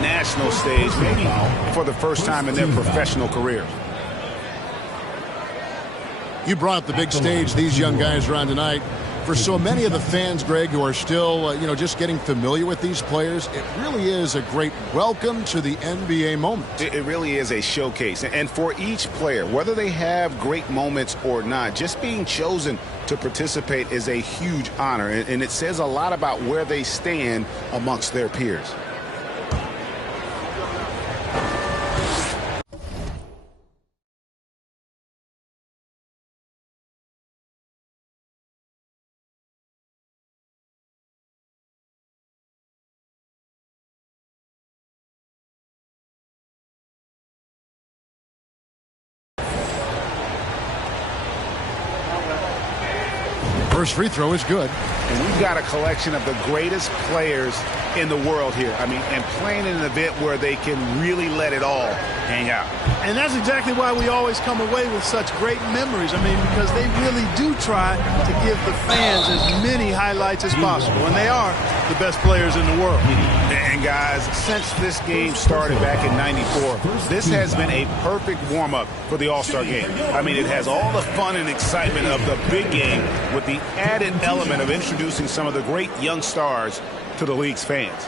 national stage, maybe for the first time in their professional career. You brought up the big stage these young guys are on tonight. For so many of the fans, Greg, who are still, just getting familiar with these players, it really is a great welcome to the NBA moment. It really is a showcase. And for each player, whether they have great moments or not, just being chosen to participate is a huge honor. And it says a lot about where they stand amongst their peers. First free throw is good. And we've got a collection of the greatest players in the world here. And playing in an event where they can really let it all hang out. And that's exactly why we always come away with such great memories. Because they really do try to give the fans as many highlights as possible. And they are the best players in the world. And guys, since this game started back in '94, this has been a perfect warm-up for the All-Star game. It has all the fun and excitement of the big game with the added element of introducing some of the great young stars to the league's fans.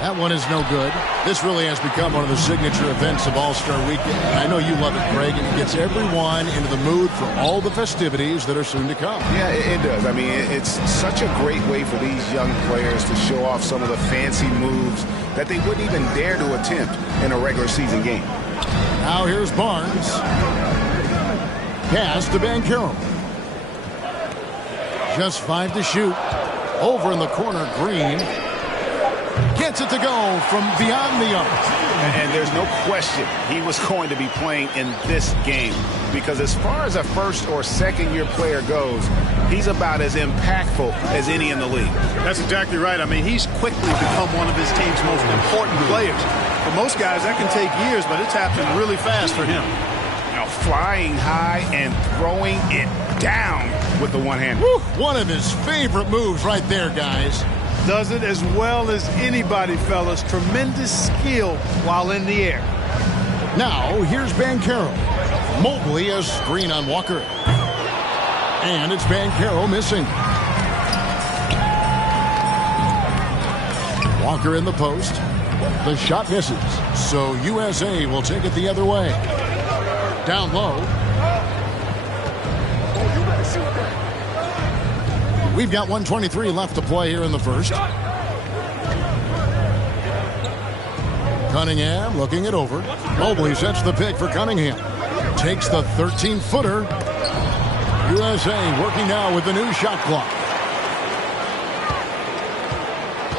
That one is no good. This really has become one of the signature events of All-Star Weekend. I know you love it, Greg, and it gets everyone into the mood for all the festivities that are soon to come. Yeah, it does. It's such a great way for these young players to show off some of the fancy moves that they wouldn't even dare to attempt in a regular season game. Now here's Barnes. Pass to Banchero. Just 5 to shoot. Over in the corner, Green. Gets it to go from beyond the arc. And there's no question he was going to be playing in this game, because as far as a first or second year player goes, he's about as impactful as any in the league. That's exactly right. He's quickly become one of his team's most important players. For most guys, that can take years, but it's happening really fast for him. Flying high and throwing it down with the one hand. One of his favorite moves right there, guys. Does it as well as anybody, fellas. Tremendous skill while in the air. Now, here's Banchero. Mobley a screen on Walker. And it's Banchero missing. Walker in the post. The shot misses. So USA will take it the other way. Down low. We've got 1:23 left to play here in the first. Cunningham looking it over. Mobley sets the pick for Cunningham. Takes the 13-footer. USA working now with the new shot clock.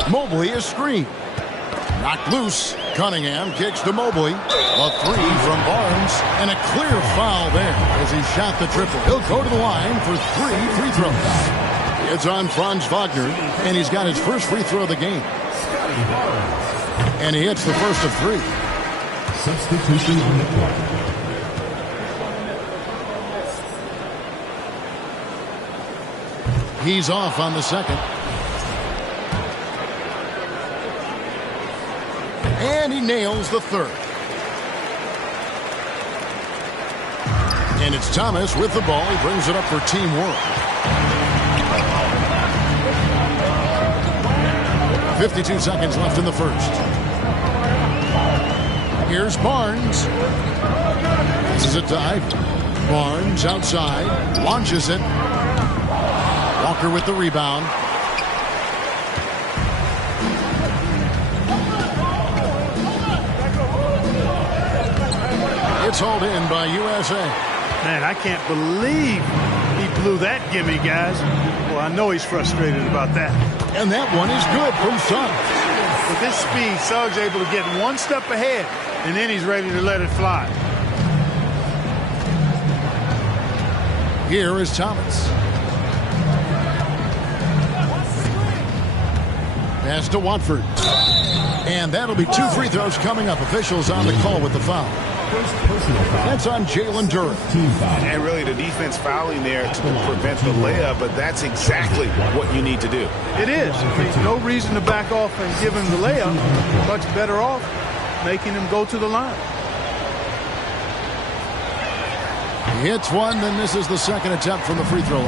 Mobley is screened. Knocked loose. Cunningham kicks to Mobley. A three from Barnes. And a clear foul there as he shot the triple. He'll go to the line for 3 free throws. It's on Franz Wagner, and he's got his first free throw of the game. And he hits the first of 3. Substitution on the clock. He's off on the second. And he nails the third. And it's Thomas with the ball. He brings it up for teamwork. 52 seconds left in the first. Here's Barnes. This is a dive. Barnes outside. Launches it. Walker with the rebound. It's hauled in by USA. Man, I can't believe he blew that gimme, guys. Well, I know he's frustrated about that. And that one is good from Suggs. With his speed, Suggs able to get one step ahead, and then he's ready to let it fly. Here is Thomas. Pass to Watford. And that'll be 2 free throws coming up. Officials on the call with the foul. First personal foul. That's on Jalen Durham. Team foul. And really the defense fouling there to prevent the layup, but that's exactly what you need to do. It is. I mean, no reason to back off and give him the layup. Much better off making him go to the line. He hits one, then misses the second attempt from the free throw line.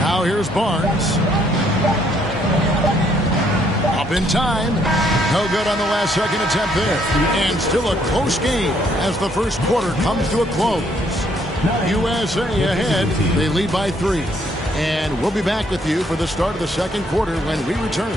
Now here's Barnes. Up in time. No good on the last second attempt there. And still a close game as the first quarter comes to a close. USA ahead. They lead by 3. And we'll be back with you for the start of the second quarter when we return.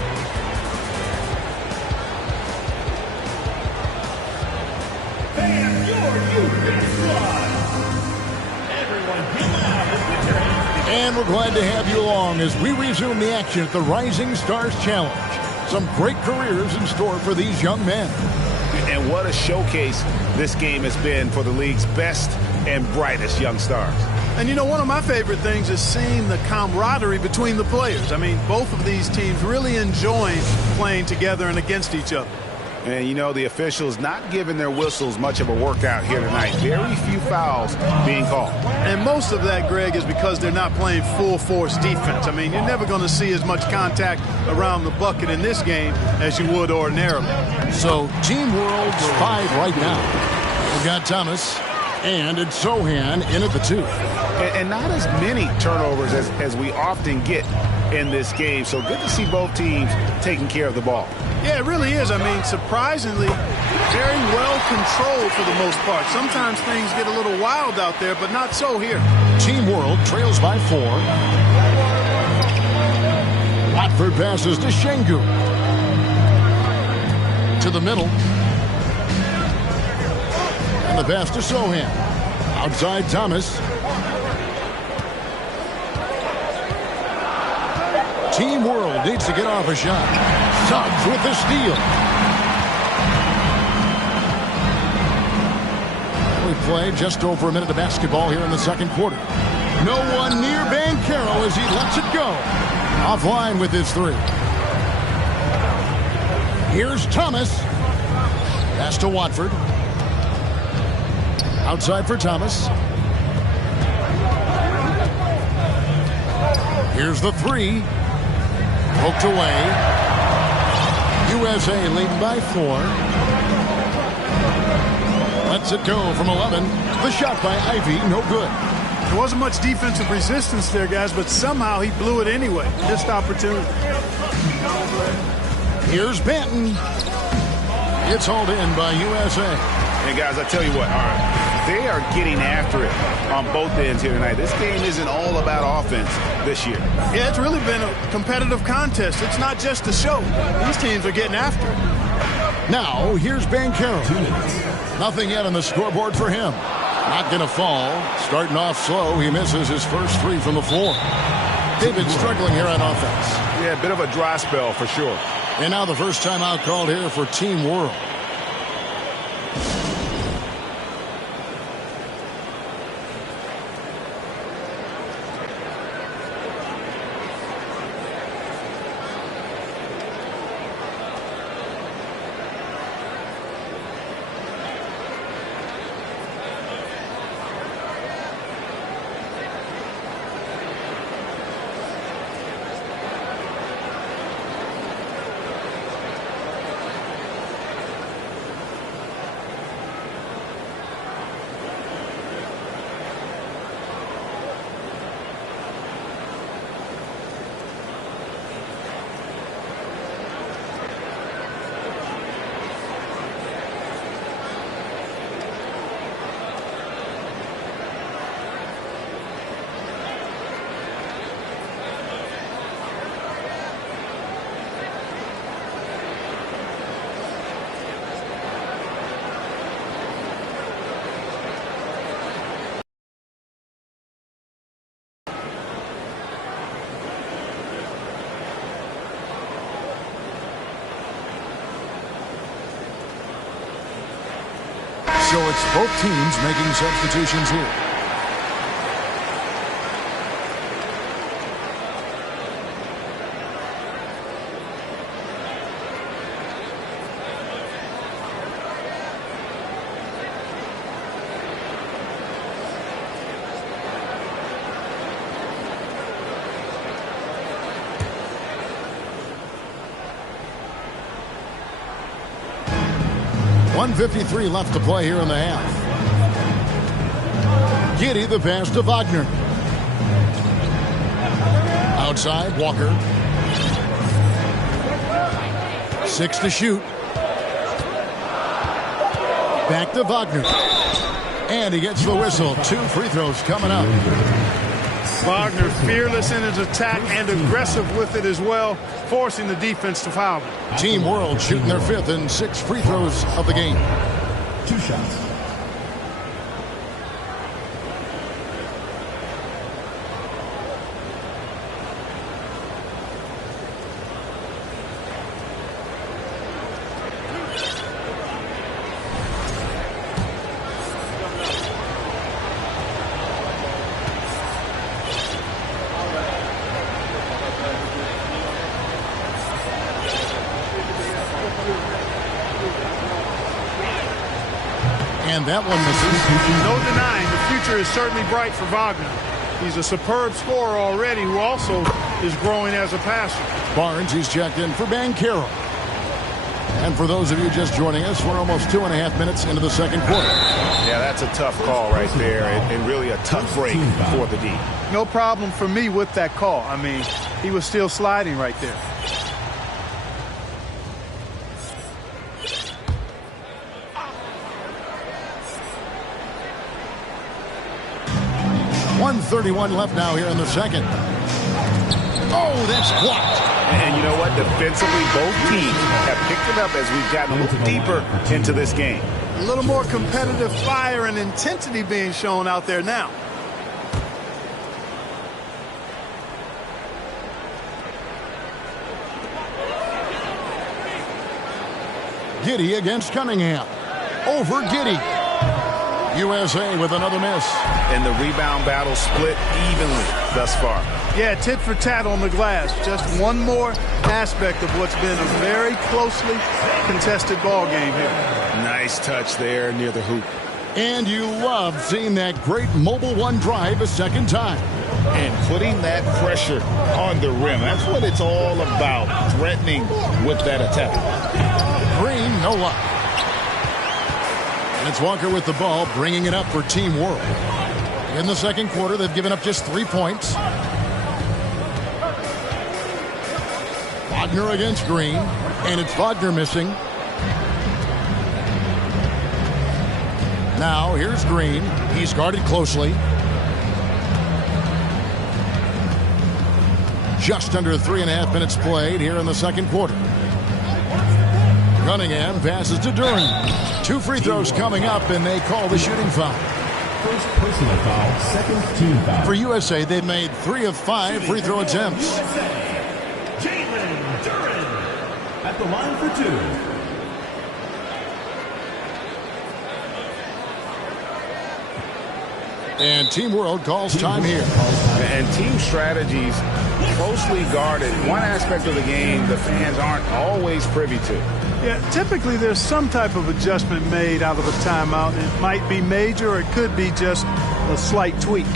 And we're glad to have you along as we resume the action at the Rising Stars Challenge. Some great careers in store for these young men. And what a showcase this game has been for the league's best and brightest young stars. And you know, one of my favorite things is seeing the camaraderie between the players. I mean, both of these teams really enjoying playing together and against each other. And, you know, the officials not giving their whistles much of a workout here tonight. Very few fouls being called. And most of that, Greg, is because they're not playing full-force defense. I mean, you're never going to see as much contact around the bucket in this game as you would ordinarily. So, Team World's 5 right now. We've got Thomas, and it's Sohan in at the 2. And not as many turnovers as we often get in this game. So good to see both teams taking care of the ball. Yeah, it really is. I mean, surprisingly, very well controlled for the most part. Sometimes things get a little wild out there, but not so here. Team World trails by 4. Watford passes to Şengün. To the middle. And the pass to Sohan. Outside Thomas. Team World needs to get off a shot. Suggs with the steal. We play just over a minute of basketball here in the second quarter. No one near Banchero as he lets it go. Offline with his 3. Here's Thomas. Pass to Watford. Outside for Thomas. Here's the 3. Poked away. USA leading by 4. Lets it go from 11. The shot by Ivy, no good. There wasn't much defensive resistance there, guys, but somehow he blew it anyway. Missed opportunity. Here's Benton. It's hauled in by USA. And guys, I tell you what, all right, they are getting after it on both ends here tonight. This game isn't all about offense this year. Yeah, it's really been a competitive contest. It's not just a show. These teams are getting after it. Now, here's Banchero. Nothing yet on the scoreboard for him. Not going to fall. Starting off slow, he misses his first 3 from the floor. David struggling here on offense. Yeah, a bit of a dry spell for sure. And now the first time out called here for Team World. So it's both teams making substitutions here. 1:53 left to play here in the half. Giddey the pass to Wagner. Outside, Walker. 6 to shoot. Back to Wagner. And he gets the whistle. 2 free throws coming up. Wagner fearless in his attack and aggressive with it as well, forcing the defense to foul. Team World shooting their 5th and 6th free throws of the game. 2 shots. And that one misses. No denying the future is certainly bright for Wagner. He's a superb scorer already who also is growing as a passer. Barnes, he's checked in for Banchero. And for those of you just joining us, we're almost 2.5 minutes into the second quarter. Yeah, that's a tough call right there, and really a tough break for the D. No problem for me with that call. I mean, he was still sliding right there. .131 left now here in the second. Oh, that's blocked. And you know what? Defensively, both teams have picked it up as we've gotten a little deeper into this game. A little more competitive fire and intensity being shown out there now. Giddey against Cunningham. Over Giddey. USA with another miss. And the rebound battle split evenly thus far. Yeah, tit for tat on the glass. Just one more aspect of what's been a very closely contested ball game here. Nice touch there near the hoop. And you love seeing that great mobile one drive a second time. And putting that pressure on the rim. That's what it's all about, threatening with that attack. Green, no luck. And it's Walker with the ball, bringing it up for Team World. In the second quarter, they've given up just 3 points. Wagner against Green, and it's Wagner missing. Now, here's Green. He's guarded closely. Just under 3.5 minutes played here in the second quarter. Cunningham passes to Duran. 2 free throws coming up, and they call the shooting foul. First personal foul, second team foul. For USA, they've made 3 of 5 free throw attempts. At the line for 2. And Team World calls time here. And team strategies closely guarded. One aspect of the game the fans aren't always privy to. Yeah, typically there's some type of adjustment made out of a timeout. It might be major or it could be just a slight tweak.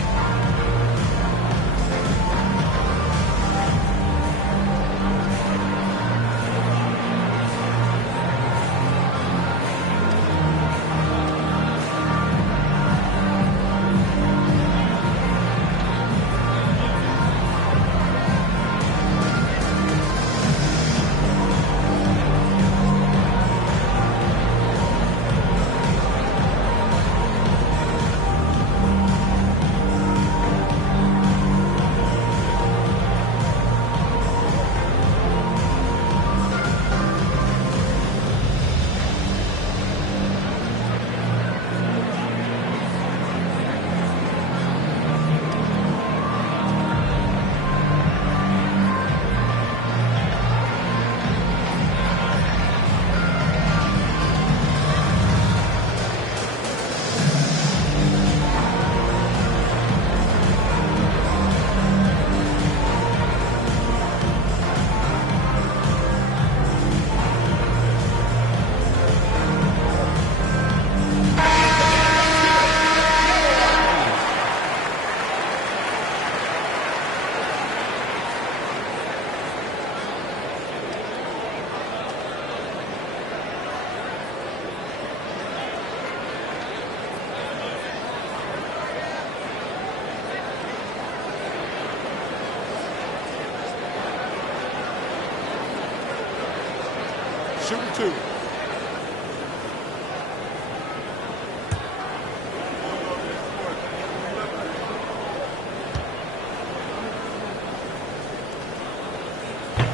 shooting 2.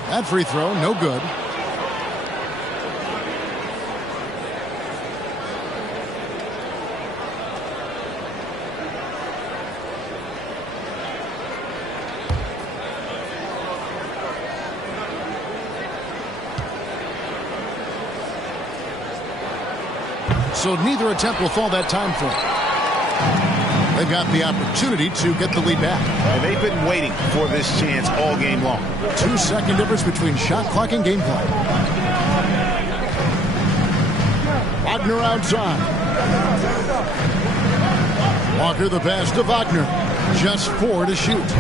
That free throw, no good. So neither attempt will fall that time for them. They've got the opportunity to get the lead back. And they've been waiting for this chance all game long. 2-second difference between shot clock and game clock. Wagner outside. Walker the pass to Wagner. Just 4 to shoot.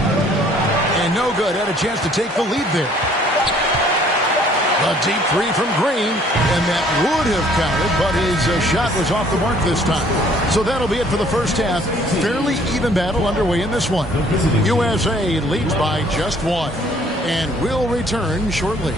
And no good. Had a chance to take the lead there. A deep 3 from Green, and that would have counted, but his shot was off the mark this time. So that'll be it for the first half. Fairly even battle underway in this one. USA leads by just 1, and will return shortly.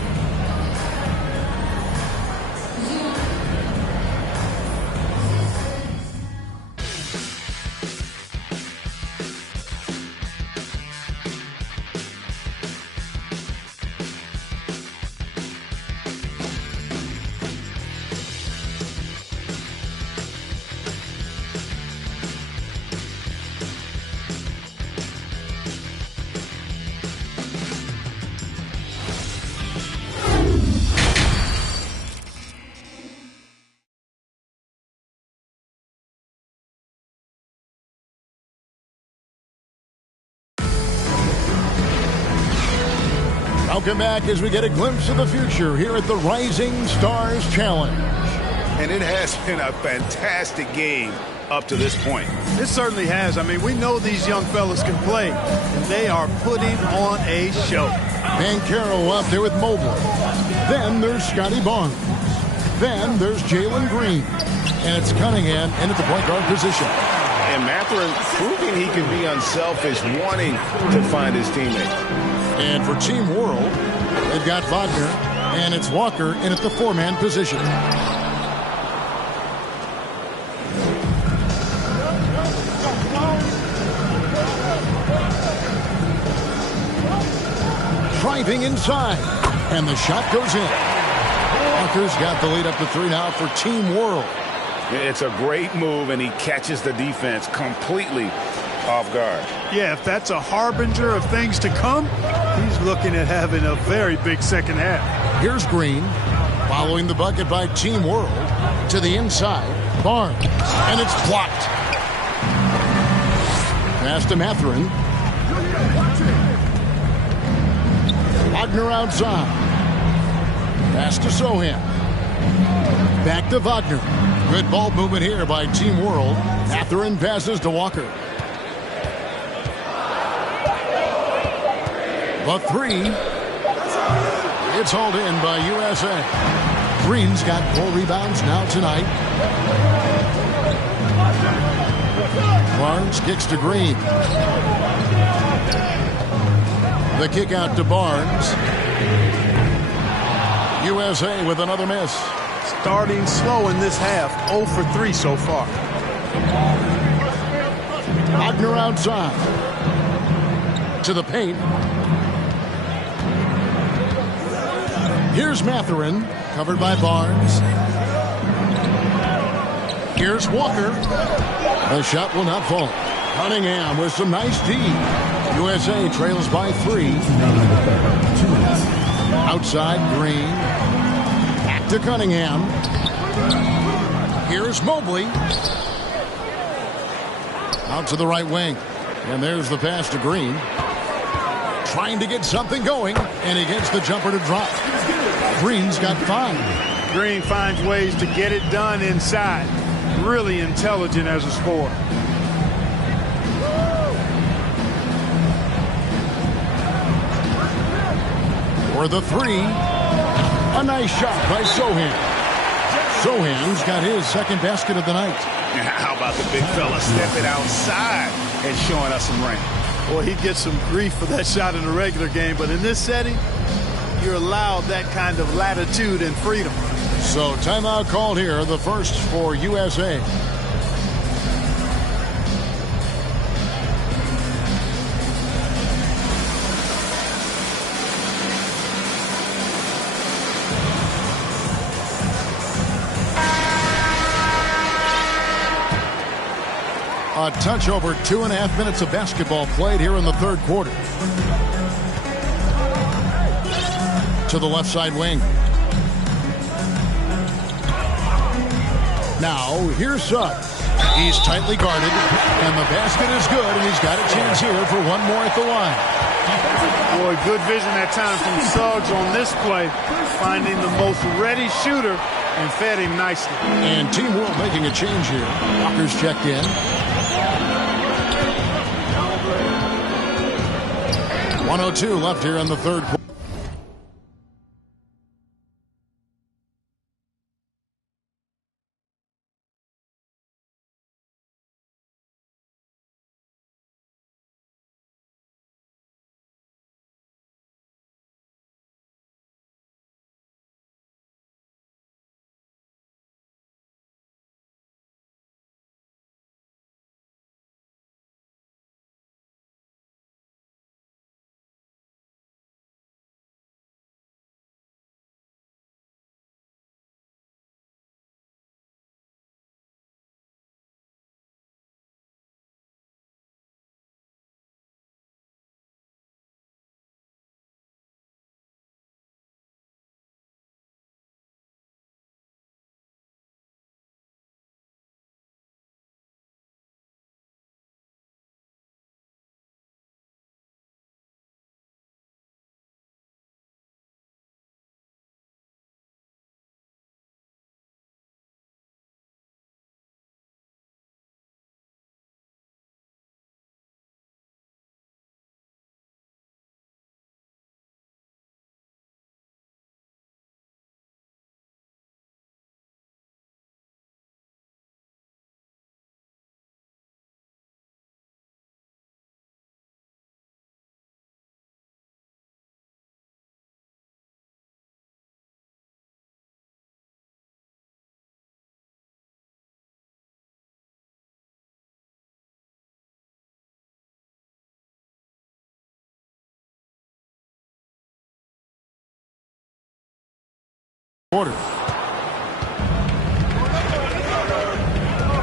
Welcome back as we get a glimpse of the future here at the Rising Stars Challenge. And it has been a fantastic game up to this point. It certainly has. I mean, we know these young fellas can play, and they are putting on a show. Bankero up there with Mobley. Then there's Scotty Barnes. Then there's Jalen Green. And it's Cunningham in at the point guard position. And Mathurin proving he can be unselfish, wanting to find his teammates. And for Team World, they've got Wagner, and it's Walker in at the 4-man position. Driving inside, and the shot goes in. Walker's got the lead up to 3 now for Team World. It's a great move, and he catches the defense completely off guard. Yeah, if that's a harbinger of things to come, he's looking at having a very big second half. Here's Green, following the bucket by Team World, to the inside, Barnes, and it's blocked. Pass to Mathurin. Wagner outside. Pass to Sohan. Back to Wagner. Good ball movement here by Team World. Mathurin passes to Walker. The 3. It's hauled in by USA. Green's got 4 rebounds now tonight. Barnes kicks to Green. The kick out to Barnes. USA with another miss. Starting slow in this half. 0 for 3 so far. Wagner outside. To the paint. Here's Mathurin, covered by Barnes. Here's Walker. The shot will not fall. Cunningham with some nice D. USA trails by 3. Outside, Green. Back to Cunningham. Here's Mobley. Out to the right wing. And there's the pass to Green. Trying to get something going, and he gets the jumper to drop. Green's got 5. Green finds ways to get it done inside. Really intelligent as a scorer. For the 3. A nice shot by Sohan. Sohan's got his second basket of the night. How about the big fella stepping outside and showing us some range? Well, he gets some grief for that shot in the regular game, but in this setting, you're allowed that kind of latitude and freedom. So timeout called here, the first for USA. A touch over 2.5 minutes of basketball played here in the third quarter. To the left side wing. Now, here's Suggs. He's tightly guarded, and the basket is good, and he's got a chance here for one more at the line. Boy, good vision that time from Suggs on this play, finding the most ready shooter and fed him nicely. And Team World making a change here. Walker's checked in. 1:02 left here in the third quarter.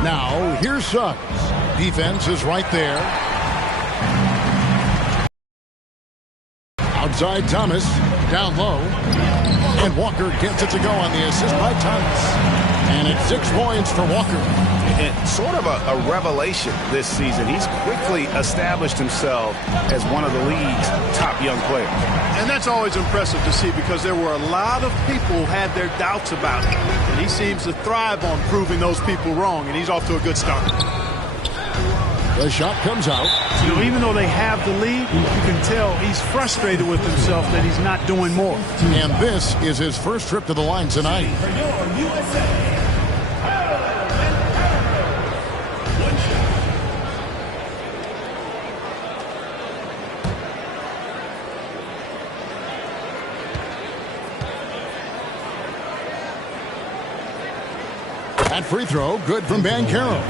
Now, here's Suggs. Defense is right there. Outside Thomas, down low. And Walker gets it to go on the assist by Thomas. And it's 6 points for Walker. And sort of a revelation this season. He's quickly established himself as one of the league's top young players. And that's always impressive to see because there were a lot of people who had their doubts about him. And he seems to thrive on proving those people wrong, and he's off to a good start. The shot comes out. You know, even though they have the lead, you can tell he's frustrated with himself that he's not doing more. And this is his first trip to the line tonight. That free throw, good from Banchero.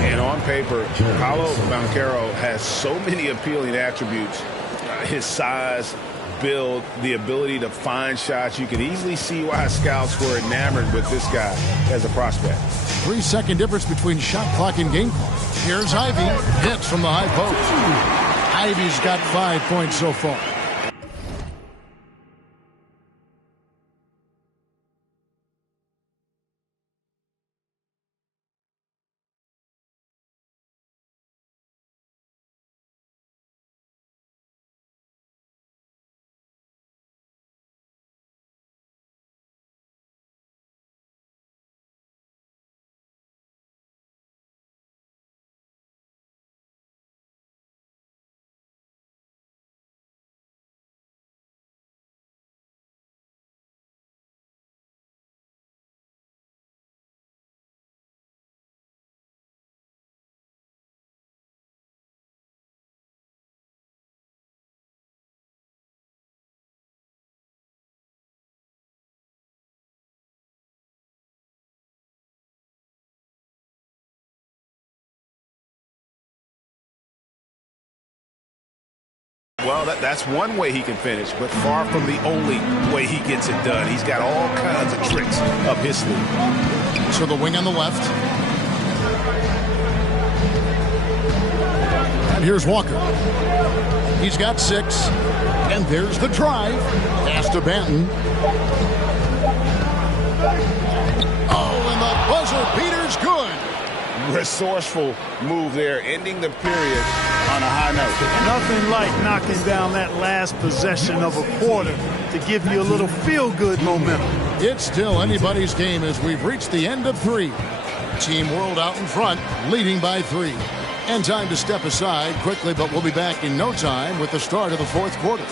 And on paper, Paolo Banchero has so many appealing attributes. His size, build, the ability to find shots. You can easily see why scouts were enamored with this guy as a prospect. 3-second difference between shot clock and game clock. Here's Ivey. Hits from the high post. Ivey's got 5 points so far. Well, that's one way he can finish, but far from the only way he gets it done. He's got all kinds of tricks up his sleeve. To the wing on the left. And here's Walker. He's got 6. And there's the drive. Pass to Banton. Oh, and the buzzer beater's good. Resourceful move there, ending the period on a high note. Nothing like knocking down that last possession of a quarter to give you a little feel-good momentum. It's still anybody's game as we've reached the end of 3. Team World out in front, leading by 3. And time to step aside quickly, but we'll be back in no time with the start of the 4th quarter.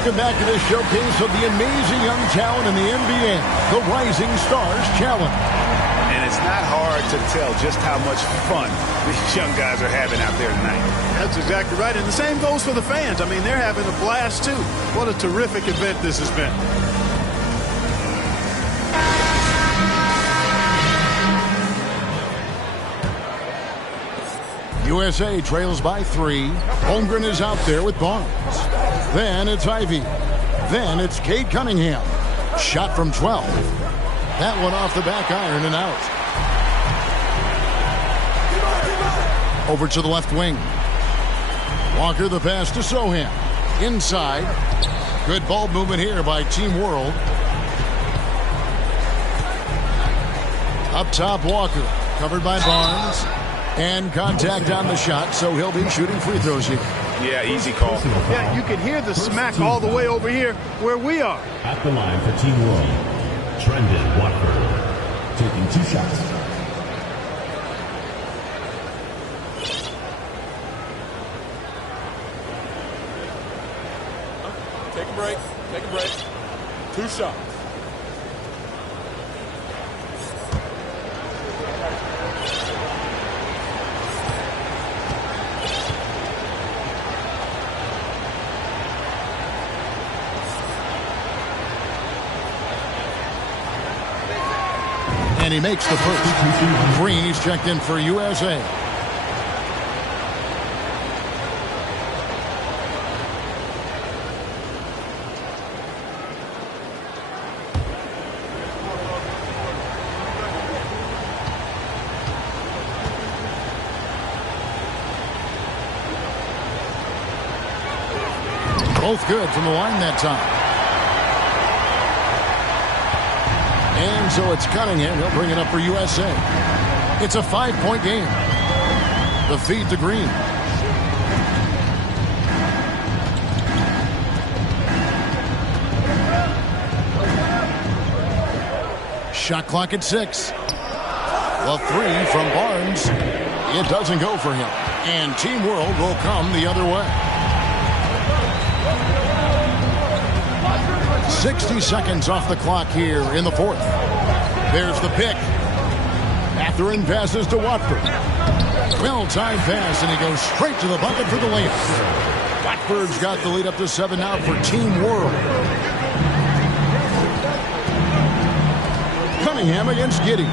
Welcome back to this showcase of the amazing young talent in the NBA, the Rising Stars Challenge. And it's not hard to tell just how much fun these young guys are having out there tonight. That's exactly right, and the same goes for the fans. I mean, they're having a blast, too. What a terrific event this has been. USA trails by 3. Holmgren is out there with Barnes. Then it's Ivy. Then it's Cade Cunningham. Shot from 12. That one off the back iron and out. Over to the left wing. Walker the pass to Sohan. Inside. Good ball movement here by Team World. Up top, Walker. Covered by Barnes. And contact on the shot, so he'll be shooting free throws here. Yeah, easy call. Yeah, you can hear the smack all the way over here where we are. At the line for Team World, Trendon Watford, taking 2 shots. Take a break. Take a break. 2 shots. And he makes the first. Green, he's checked in for USA. Both good from the line that time. And so it's Cunningham. He'll bring it up for USA. It's a 5-point game. The feed to Green. Shot clock at 6. The 3 from Barnes. It doesn't go for him. And Team World will come the other way. 60 seconds off the clock here in the 4th. There's the pick. Mathurin passes to Watford. Well-timed pass, and he goes straight to the bucket for the layup. Watford's got the lead up to 7 now for Team World. Cunningham against Giddey.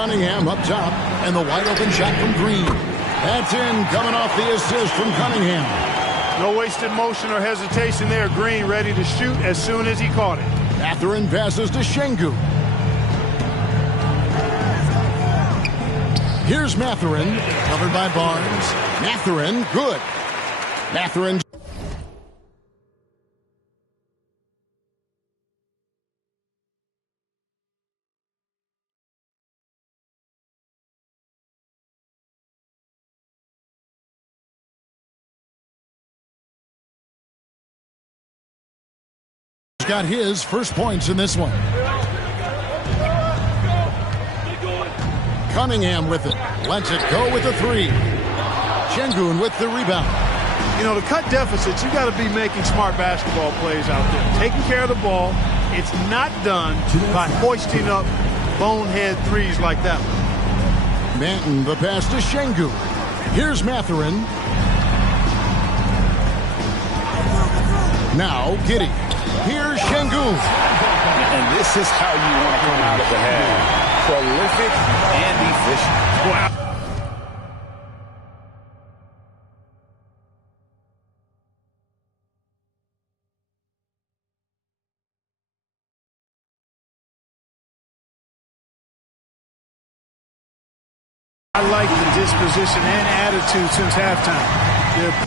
Cunningham up top, and the wide open shot from Green. That's in, coming off the assist from Cunningham. No wasted motion or hesitation there. Green ready to shoot as soon as he caught it. Mathurin passes to Şengün. Here's Mathurin, covered by Barnes. Mathurin, good. Mathurin. Got his first points in this one. Cunningham with it. Lets it go with the three. Şengün with the rebound. You know, to cut deficits, you got to be making smart basketball plays out there. Taking care of the ball. It's not done by hoisting up bonehead threes like that one. Manton, the pass to Şengün. Here's Mathurin. Now, Giddey. Here's Şengün. And this is how you want to come out of the half. Prolific and efficient. Wow. I like the disposition and attitude since halftime. They're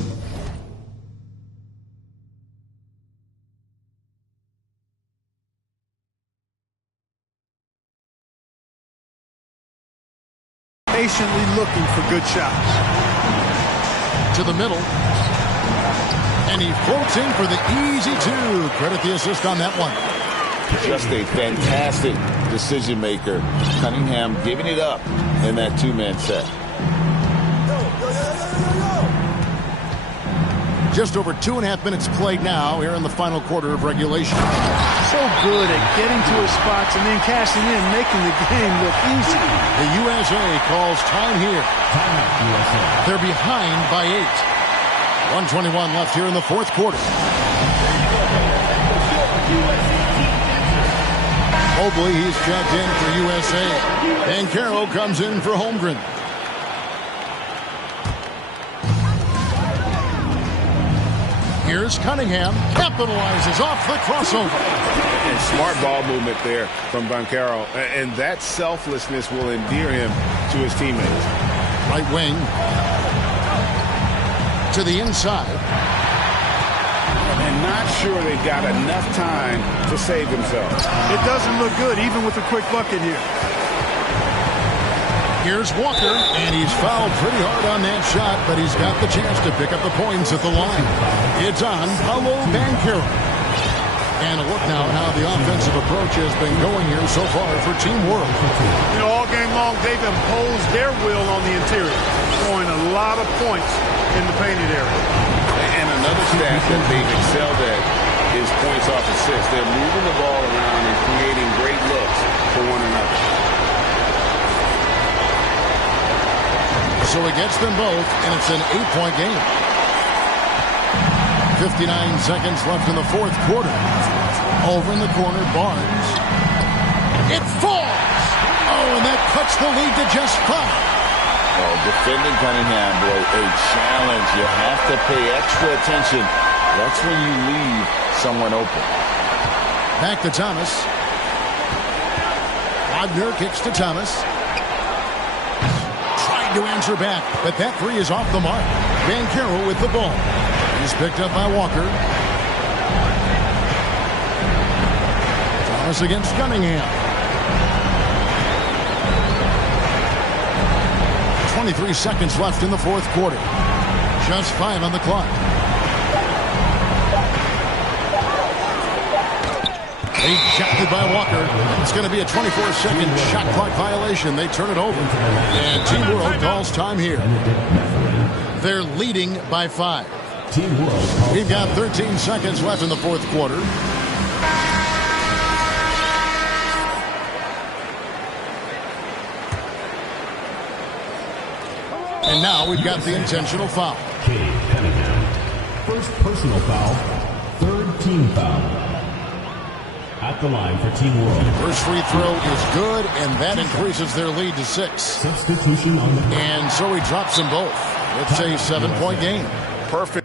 patiently looking for good shots. To the middle. And he floats in for the easy two. Credit the assist on that one. Just a fantastic decision maker. Cunningham giving it up in that two-man set. Just over 2.5 minutes played now here in the final quarter of regulation. So good at getting to his spots and then cashing in, making the game look easy. The USA calls time here. They're behind by 8. 1:21 left here in the fourth quarter. Mobley, he's checked in for USA. And Carroll comes in for Holmgren. Here's Cunningham, capitalizes off the crossover. And smart ball movement there from Banchero. And that selflessness will endear him to his teammates. Right wing. To the inside. And not sure they got enough time to save themselves. It doesn't look good, even with a quick bucket here. Here's Walker, and he's fouled pretty hard on that shot, but he's got the chance to pick up the points at the line. It's on Paolo Banchero. And a look now at how the offensive approach has been going here so far for Team World. You know, all game long, they've imposed their will on the interior, scoring a lot of points in the painted area. And another stat that they've excelled at is points off assists. They're moving the ball around and creating great looks for one another. So it gets them both, and it's an 8-point game. 59 seconds left in the fourth quarter. Over in the corner, Barnes. It falls! Oh, and that cuts the lead to just 5. Oh, defending Cunningham, boy, a challenge. You have to pay extra attention. That's when you leave someone open. Back to Thomas. Wagner kicks to Thomas. To answer back, but that three is off the mark. Banchero with the ball. He's picked up by Walker. Thomas against Cunningham. 23 seconds left in the fourth quarter. Just 5 on the clock. Ejected by Walker. It's going to be a 24-second shot clock violation. They turn it over. And Team World calls time here. They're leading by 5. We've got 13 seconds left in the fourth quarter. And now we've got the intentional foul. First personal foul, third team foul. at the line for Team World. First free throw is good, and that increases their lead to 6. Substitution on the... And so he drops them both. It's a 7-point game. Perfect.